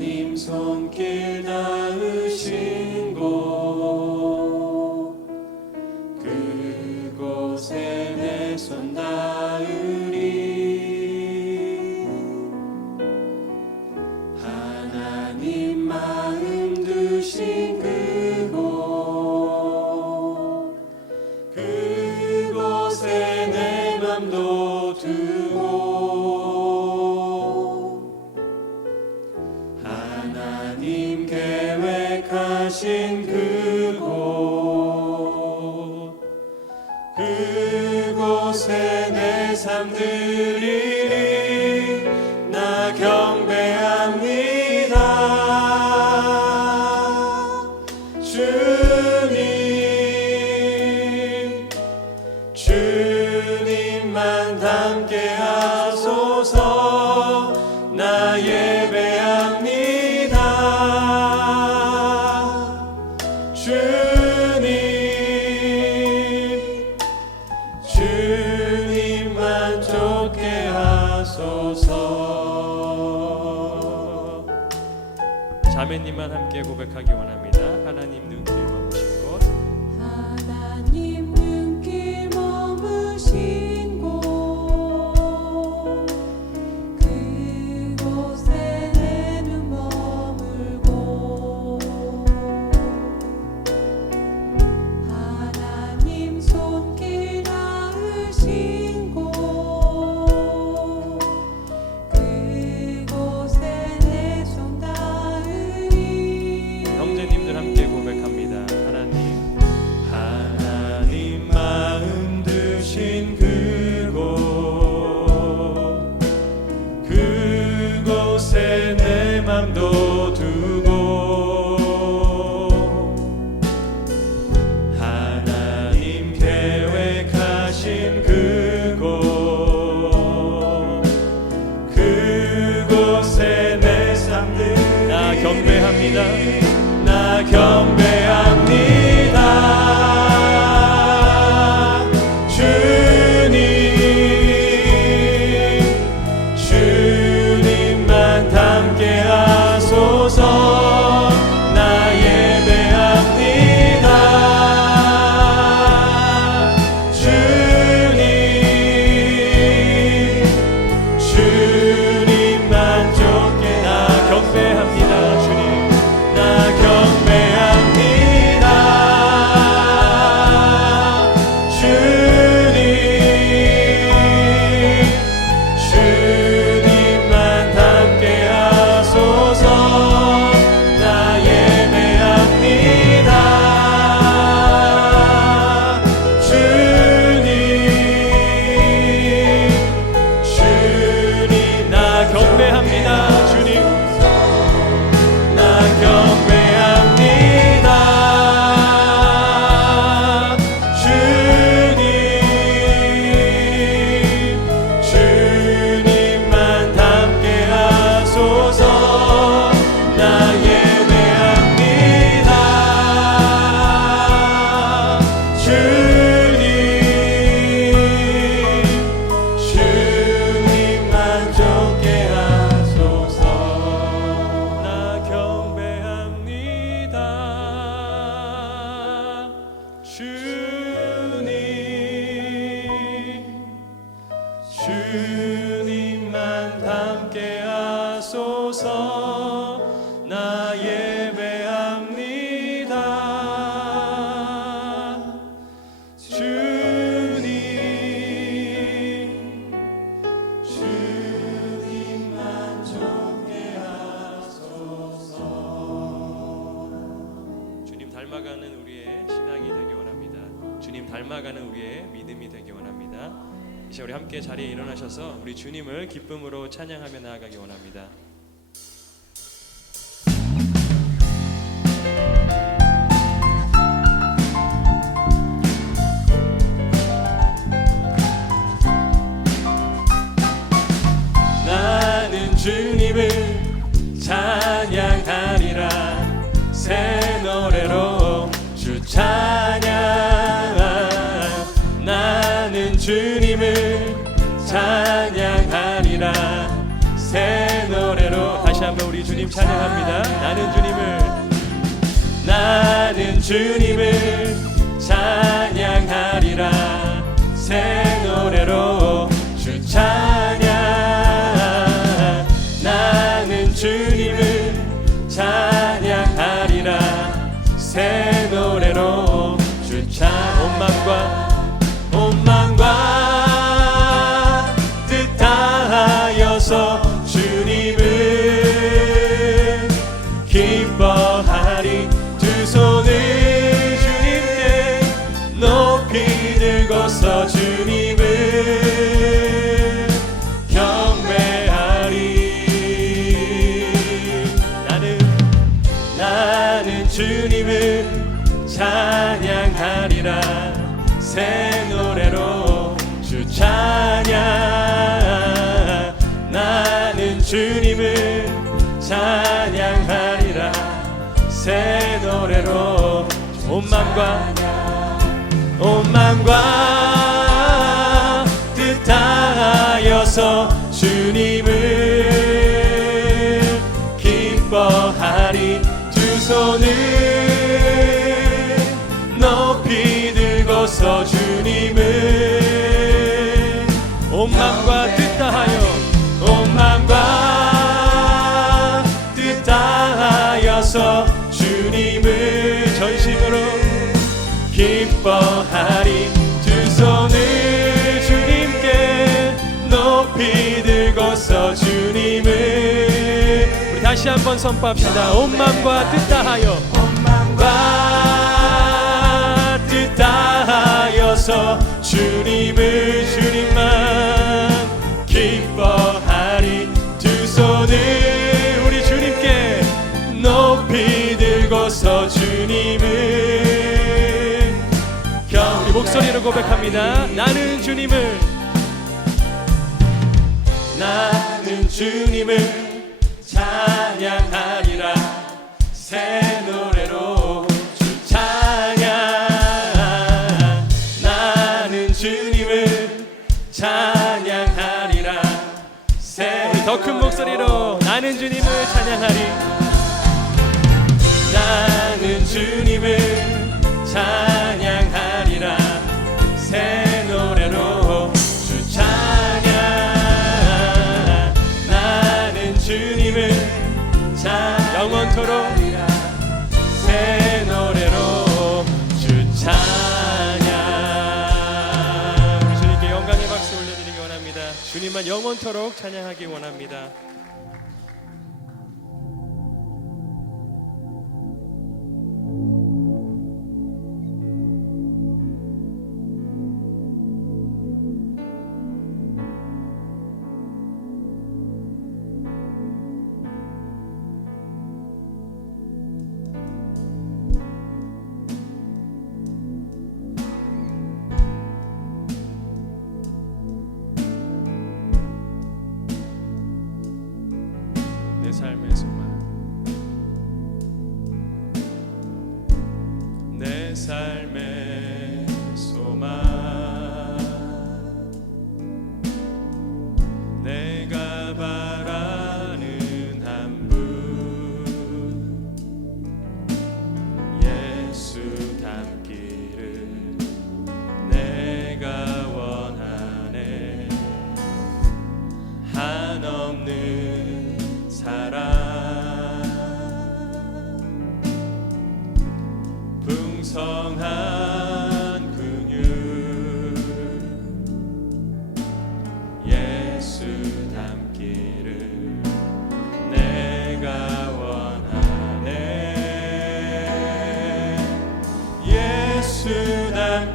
하나님 손길 나 하신 그곳 그곳에 내 삶 들이 나 경배합니다. 주님 주님만 담게 하소서. 나의 you. 이제 우리 함께 자리에 일어나셔서 우리 주님을 기쁨으로 찬양하며 나아가기 원합니다. 나는 주님을 찬양하리라 새 노래로 다시 한번 우리 주님 찬양합니다. 나는 주님을 나는 주님을 찬양하리라. 새 노래로 주 찬양. 나는 주님을 찬양하리라. 새 노래로 주찬 온 맘과 온맘 새 노래로 온 맘과 온 맘과 뜻 다하여서 주님을 기뻐하리. 두 손을 높이 들고서 주 다시 한번 선포합시다. 온 마음과 뜻 다하여. 온 마음과 뜻 다하여서 주님을 주님만 기뻐하리. 두 손을 우리 주님께 높이 들고서 주님을 겨 우리 목소리로 고백합니다. 나는 주님을 나는 주님을 찬양하리라. 새 노래로 주 찬양. 나는 주님을 찬양하리라. 더큰 목소리로 나는 주님을 찬양하리 주님만 영원토록 찬양하기 원합니다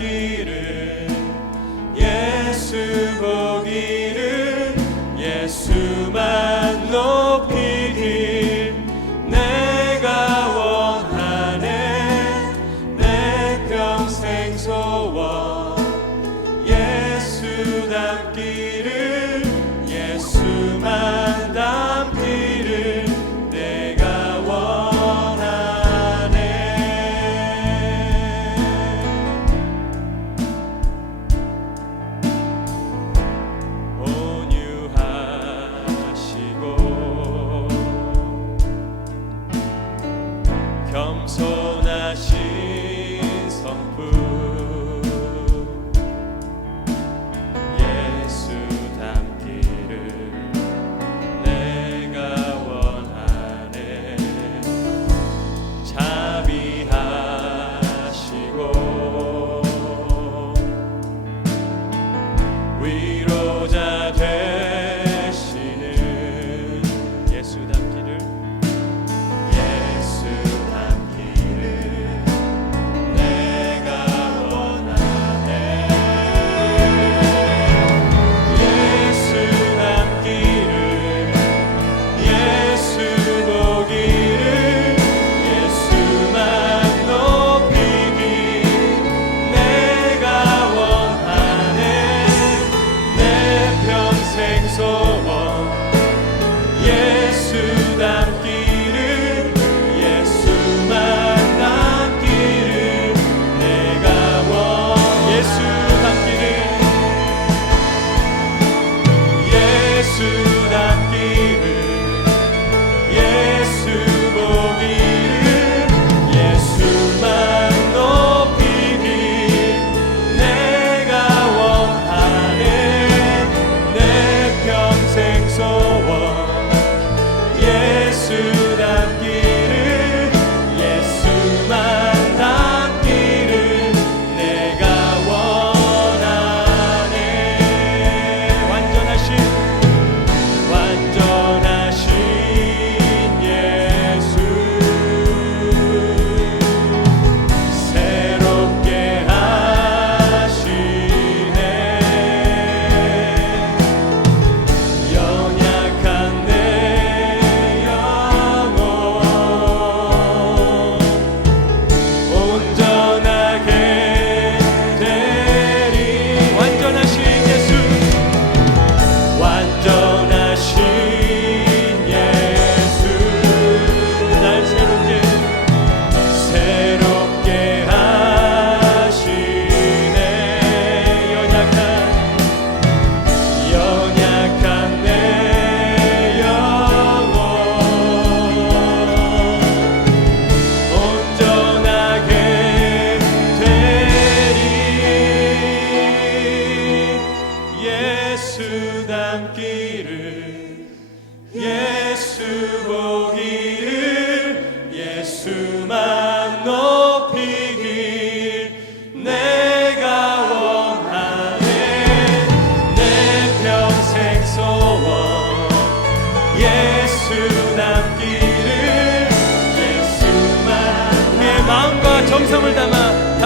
닮기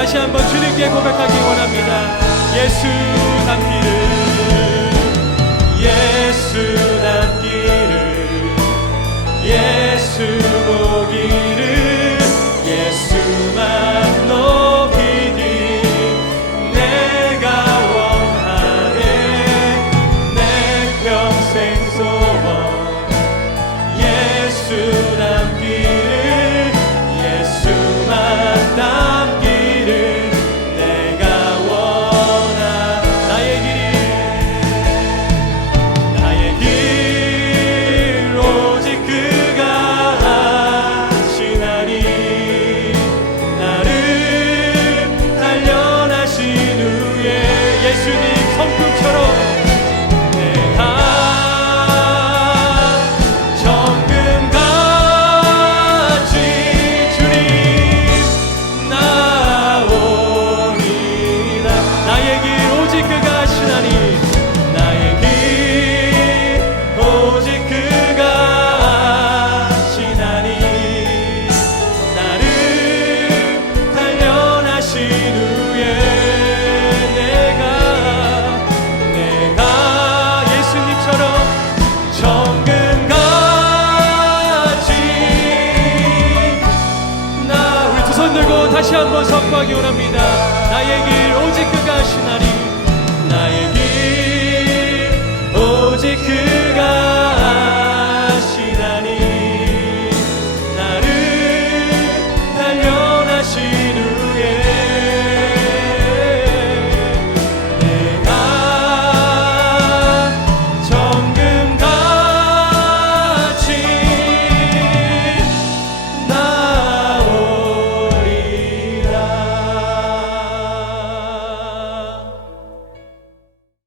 다시 한번 주님께 고백하기 원합니다. 예수 난 피를 예수